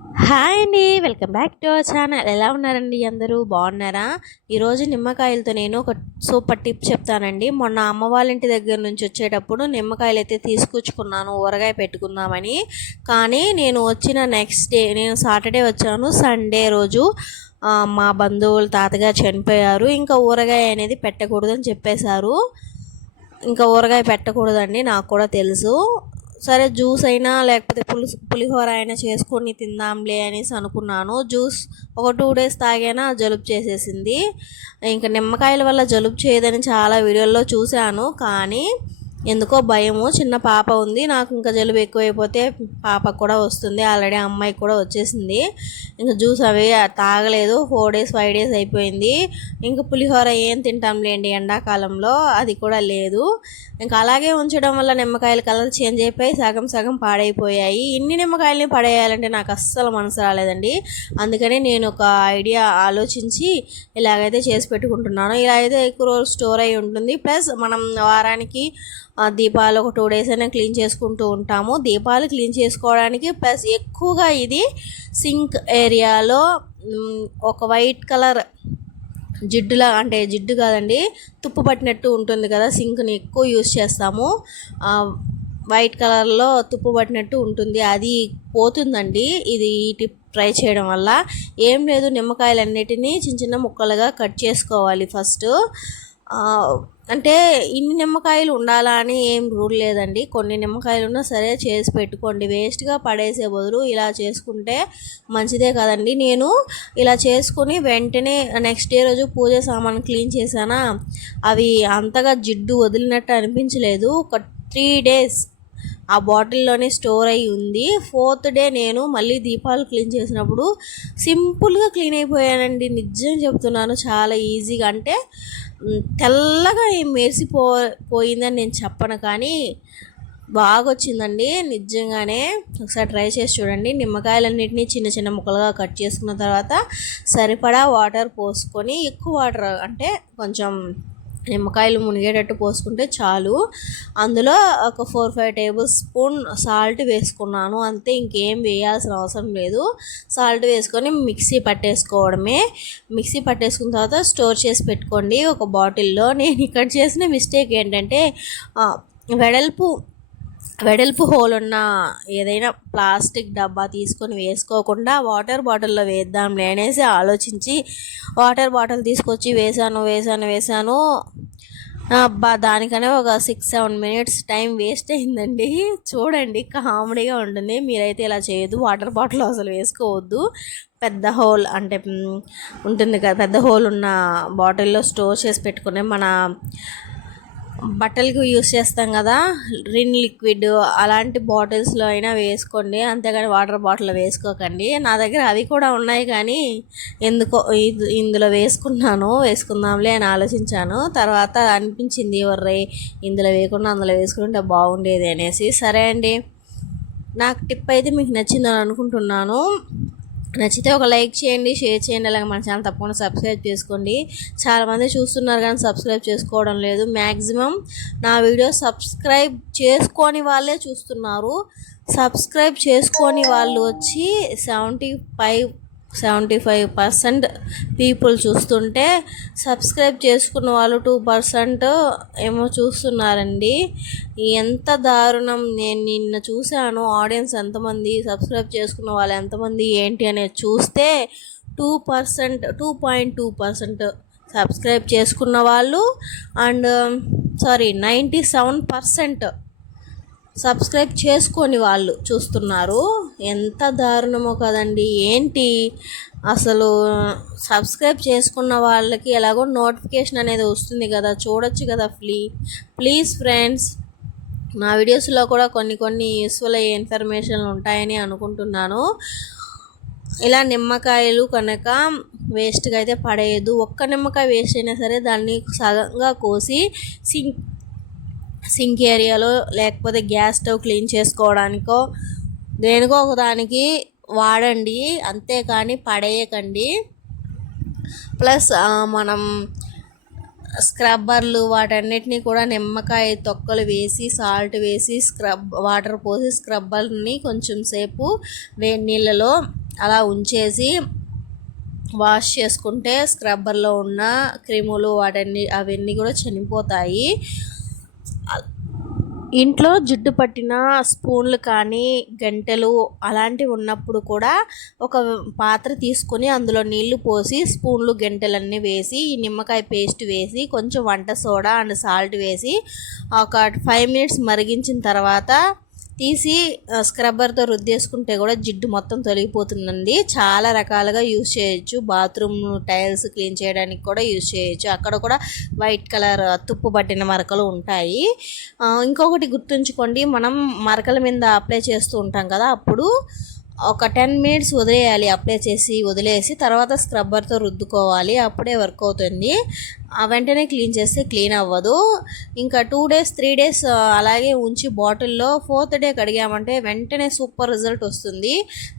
Hi అండి welcome back to our channel. ఎలా ఉన్నారండి అందరూ? బాగున్నారా? ఈరోజు నిమ్మకాయలతో నేను ఒక సూపర్ టిప్ చెప్తానండి. మొన్న అమ్మ వాళ్ళ ఇంటి దగ్గర నుంచి వచ్చేటప్పుడు నిమ్మకాయలు అయితే తీసుకొచ్చుకున్నాను ఊరగాయ పెట్టుకుందామని. కానీ నేను వచ్చిన నెక్స్ట్ డే నేను సాటర్డే వచ్చాను. సండే రోజు మా బంధువులు తాతగారు చనిపోయారు. ఇంకా ఊరగాయ అనేది పెట్టకూడదని చెప్పేశారు. ఇంకా ఊరగాయ పెట్టకూడదండి నాకు కూడా తెలుసు. సరే జ్యూస్ అయినా లేకపోతే పులుసు పులిహోర అయినా చేసుకొని తిందాంలే అనేసి అనుకున్నాను. జ్యూస్ ఒక టూ డేస్ తాగానా జలుబు చేసేసింది. ఇంకా నిమ్మకాయల వల్ల జలుబు చేయదని చాలా వీడియోల్లో చూశాను. కానీ ఎందుకో భయము చిన్న పాప ఉంది. నాకు ఇంకా జలుబు ఎక్కువైపోతే పాపకు కూడా వస్తుంది. ఆల్రెడీ అమ్మాయికి కూడా వచ్చేసింది. ఇంకా జ్యూస్ అవి తాగలేదు. ఫోర్ డేస్ ఫైవ్ డేస్ అయిపోయింది. ఇంకా పులిహోర ఏం తింటాంలేండి ఎండాకాలంలో అది కూడా లేదు. ఇంకా అలాగే ఉంచడం వల్ల నిమ్మకాయల కలర్ చేంజ్ అయిపోయి సగం సగం పాడైపోయాయి. ఇన్ని నిమ్మకాయలని పడేయాలంటే నాకు అస్సలు మనసు రాలేదండి. అందుకని నేను ఒక ఐడియా ఆలోచించి ఇలాగైతే చేసి పెట్టుకుంటున్నాను. ఇలా అయితే ఎక్కువ రోజు స్టోర్ అయి ఉంటుంది. ప్లస్ మనం వారానికి దీపాలు ఒక టూ డేస్ అయినా క్లీన్ చేసుకుంటూ ఉంటాము. దీపాలు క్లీన్ చేసుకోవడానికి ప్లస్ ఎక్కువగా ఇది సింక్ ఏరియాలో ఒక వైట్ కలర్ జిడ్డులా అంటే జిడ్డు కాదండి తుప్పు పట్టినట్టు ఉంటుంది కదా సింక్ని ఎక్కువ యూజ్ చేస్తాము. వైట్ కలర్లో తుప్పు పట్టినట్టు ఉంటుంది. అది పోతుందండి ఇది ఈ టిప్ ట్రై చేయడం వల్ల. ఏం లేదు నిమ్మకాయలన్నిటినీ చిన్న చిన్న ముక్కలుగా కట్ చేసుకోవాలి ఫస్ట్ అంటే ఇన్ని నిమ్మకాయలు ఉండాలా అని ఏం రూల్ లేదండి. కొన్ని నిమ్మకాయలు ఉన్నా సరే చేసి పెట్టుకోండి. వేస్ట్గా పడేసే బదులు ఇలా చేసుకుంటే మంచిదే కదండి. నేను ఇలా చేసుకుని వెంటనే నెక్స్ట్ డే రోజు పూజ సామాన్ క్లీన్ చేశానా? అవి అంతగా జిడ్డు వదిలినట్టు అనిపించలేదు. ఒక త్రీ డేస్ ఆ బాటిల్లోనే స్టోర్ అయి ఉంది. ఫోర్త్ డే నేను మళ్ళీ దీపాలు క్లీన్ చేసినప్పుడు సింపుల్గా క్లీన్ అయిపోయానండి. నిజం చెప్తున్నాను చాలా ఈజీగా. అంటే తెల్లగా మెరిసిపో పోయిందని నేను చెప్పను కానీ బాగా వచ్చిందండి నిజంగానే. ఒకసారి ట్రై చేసి చూడండి. నిమ్మకాయలన్నింటినీ చిన్న చిన్న ముక్కలుగా కట్ చేసుకున్న తర్వాత సరిపడా వాటర్ పోసుకొని ఎక్కువ వాటర్ అంటే కొంచెం నిమ్మకాయలు మునిగేటట్టు పోసుకుంటే చాలు. అందులో ఒక four five tablespoon salt వేసుకున్నాను. అంతే ఇంకేం వేయాల్సిన అవసరం లేదు. సాల్ట్ వేసుకొని మిక్సీ పట్టేసుకోవడమే. మిక్సీ పట్టేసుకున్న తర్వాత స్టోర్ చేసి పెట్టుకోండి ఒక బాటిల్లో. నేను ఇక్కడ చేసిన మిస్టేక్ ఏంటంటే వెడల్పు వెడల్పు హోల్ ఉన్న ఏదైనా ప్లాస్టిక్ డబ్బా తీసుకొని వేసుకోకుండా వాటర్ బాటిల్లో వేద్దాంలే అనేసి ఆలోచించి వాటర్ బాటిల్ తీసుకొచ్చి వేసాను వేసాను వేసాను అబ్బా దానికనే ఒక six seven minutes time waste అయిందండి. చూడండి కామెడీగా ఉంటుంది. మీరైతే ఇలా చేయొద్దు. వాటర్ బాటిల్ అసలు వేసుకోవద్దు. పెద్ద హోల్ అంటే ఉంటుంది కదా పెద్ద హోల్ ఉన్న బాటిల్లో స్టోర్ చేసి పెట్టుకునే మన బట్టలకి యూస్ చేస్తాం కదా. రిన్ లిక్విడ్ అలాంటి బాటిల్స్లో అయినా వేసుకోండి. అంతేగాని వాటర్ బాటిల్ వేసుకోకండి. నా దగ్గర అవి కూడా ఉన్నాయి కానీ ఎందుకో ఇందులో వేసుకున్నాను వేసుకుందాంలే అని ఆలోచించాను. తర్వాత అనిపించింది ఎవర్రే ఇందులో వేయకుండా అందులో వేసుకుంటే బాగుండేది అనేసి. సరే అండి. నాకు టిప్ అయితే మీకు నచ్చిందని అనుకుంటున్నాను. నచ్చితే ఒక లైక్ చేయండి షేర్ చేయండి అలాగే మన ఛానల్ తప్పకుండా సబ్స్క్రైబ్ చేసుకోండి. చాలామంది చూస్తున్నారు కానీ సబ్స్క్రైబ్ చేసుకోవడం లేదు. మ్యాక్సిమం నా వీడియో సబ్స్క్రైబ్ చేసుకొని వాళ్ళే చూస్తున్నారు. సబ్స్క్రైబ్ చేసుకొని వాళ్ళు వచ్చి seventy five seventy five percent people చూస్తుంటే సబ్స్క్రైబ్ చేసుకున్న వాళ్ళు టూ పర్సెంట్ ఏమో చూస్తున్నారండి. ఎంత దారుణం. నేను నిన్న చూశాను ఆడియన్స్ ఎంతమంది సబ్స్క్రైబ్ చేసుకున్న వాళ్ళు ఎంతమంది ఏంటి అనేది చూస్తే two percent two point two percent subscribe చేసుకున్న వాళ్ళు and sorry ninety seven percent subscribe చేసుకొని వాళ్ళు చూస్తున్నారు. ఎంత దారుణమో కదండి. ఏంటి? అసలు సబ్స్క్రైబ్ చేసుకున్న వాళ్ళకి ఎలాగో నోటిఫికేషన్ అనేది వస్తుంది కదా. చూడొచ్చు కదా ప్లీ ప్లీజ్ ఫ్రెండ్స్. నా వీడియోస్లో కూడా కొన్ని కొన్ని యూస్ఫుల్ అయ్యే ఇన్ఫర్మేషన్లు ఉంటాయని అనుకుంటున్నాను. ఇలా నిమ్మకాయలు కనుక వేస్ట్గా అయితే పడేయదు ఒక్క నిమ్మకాయ వేస్ట్ అయినా సరే దాన్ని సగంగా కోసి సింక్ సింక్ ఏరియాలో లేకపోతే గ్యాస్ స్టవ్ క్లీన్ చేసుకోవడానికో దేనికో ఒకదానికి వాడండి అంతేకాని పడేయకండి. ప్లస్ మనం స్క్రబ్బర్లు వాటన్నిటిని కూడా నిమ్మకాయ తొక్కలు వేసి సాల్ట్ వేసి స్క్రబ్ వాటర్ పోసి స్క్రబ్బర్ని కొంచెం సేపు వేడి నీళ్ళలో అలా ఉంచేసి వాష్ చేసుకుంటే స్క్రబ్బర్లో ఉన్న క్రిములు వాటన్ని అవన్నీ కూడా చనిపోతాయి. ఇంట్లో జిడ్డు పట్టిన స్పూన్లు కానీ గంటెలు అలాంటివి ఉన్నప్పుడు కూడా ఒక పాత్ర తీసుకొని అందులో నీళ్ళు పోసి స్పూన్లు గంటెలన్నీ వేసి ఈ నిమ్మకాయ పేస్ట్ వేసి కొంచెం వంట సోడా అండ్ సాల్ట్ వేసి ఒక ఫైవ్ మినిట్స్ మరిగించిన తర్వాత తీసి స్క్రబ్బర్తో రుద్దేసుకుంటే కూడా జిడ్డు మొత్తం తొలగిపోతుందండి. చాలా రకాలుగా యూస్ చేయొచ్చు. బాత్రూమ్ టైల్స్ క్లీన్ చేయడానికి కూడా యూస్ చేయొచ్చు. అక్కడ కూడా వైట్ కలర్ తుప్పు పట్టిన మరకలు ఉంటాయి. ఇంకొకటి గుర్తుంచుకోండి. మనం మరకల మీద అప్లై చేస్తూ ఉంటాం కదా అప్పుడు ఒక టెన్ మినిట్స్ వదిలేయాలి. అప్లై చేసి వదిలేసి తర్వాత స్క్రబ్బర్తో రుద్దుకోవాలి. అప్పుడే వర్క్ అవుతుంది. వెంటనే క్లీన్ చేస్తే క్లీన్ అవ్వదు. ఇంకా టూ డేస్ త్రీ డేస్ అలాగే ఉంచి బాటిల్లో ఫోర్త్ డే కడిగామంటే వెంటనే సూపర్ రిజల్ట్ వస్తుంది.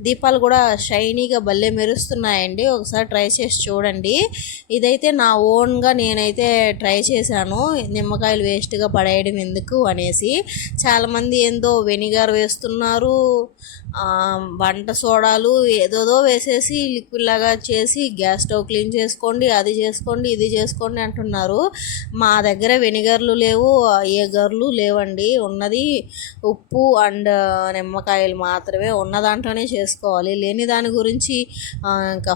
దీపాలు కూడా షైనీగా భలే మెరుస్తున్నాయండి. ఒకసారి ట్రై చేసి చూడండి. ఇదైతే నా ఓన్గా నేనైతే ట్రై చేశాను. నిమ్మకాయలు వేస్ట్గా పడేయడం ఎందుకు అనేసి. చాలామంది ఏందో వెనిగర్ వేస్తున్నారు. వంట సోడాలు ఏదోదో వేసేసి లిక్విడ్ లాగా చేసి గ్యాస్ స్టవ్ క్లీన్ చేసుకోండి అది చేసుకోండి ఇది చేసుకోండి అంటున్నారు. మా దగ్గర వెనిగర్లు లేవు ఏ గర్లు లేవండి. ఉన్నది ఉప్పు అండ్ నిమ్మకాయలు మాత్రమే ఉన్న దాంట్లోనే చేసుకోవాలి. లేని దాని గురించి ఇంకా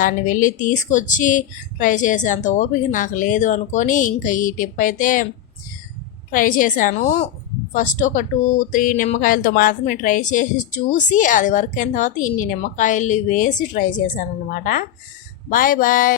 దాన్ని వెళ్ళి తీసుకొచ్చి ట్రై చేసేంత ఓపిక నాకు లేదు అనుకొని ఇంకా ఈ టిప్ అయితే ట్రై చేశాను. ఫస్ట్ ఒక టూ త్రీ నిమ్మకాయలతో మాత్రమే ట్రై చేసి చూసి అది వర్క్ అయిన తర్వాత ఇన్ని నిమ్మకాయలు వేసి ట్రై చేశాను అనమాట బాయ్ బాయ్.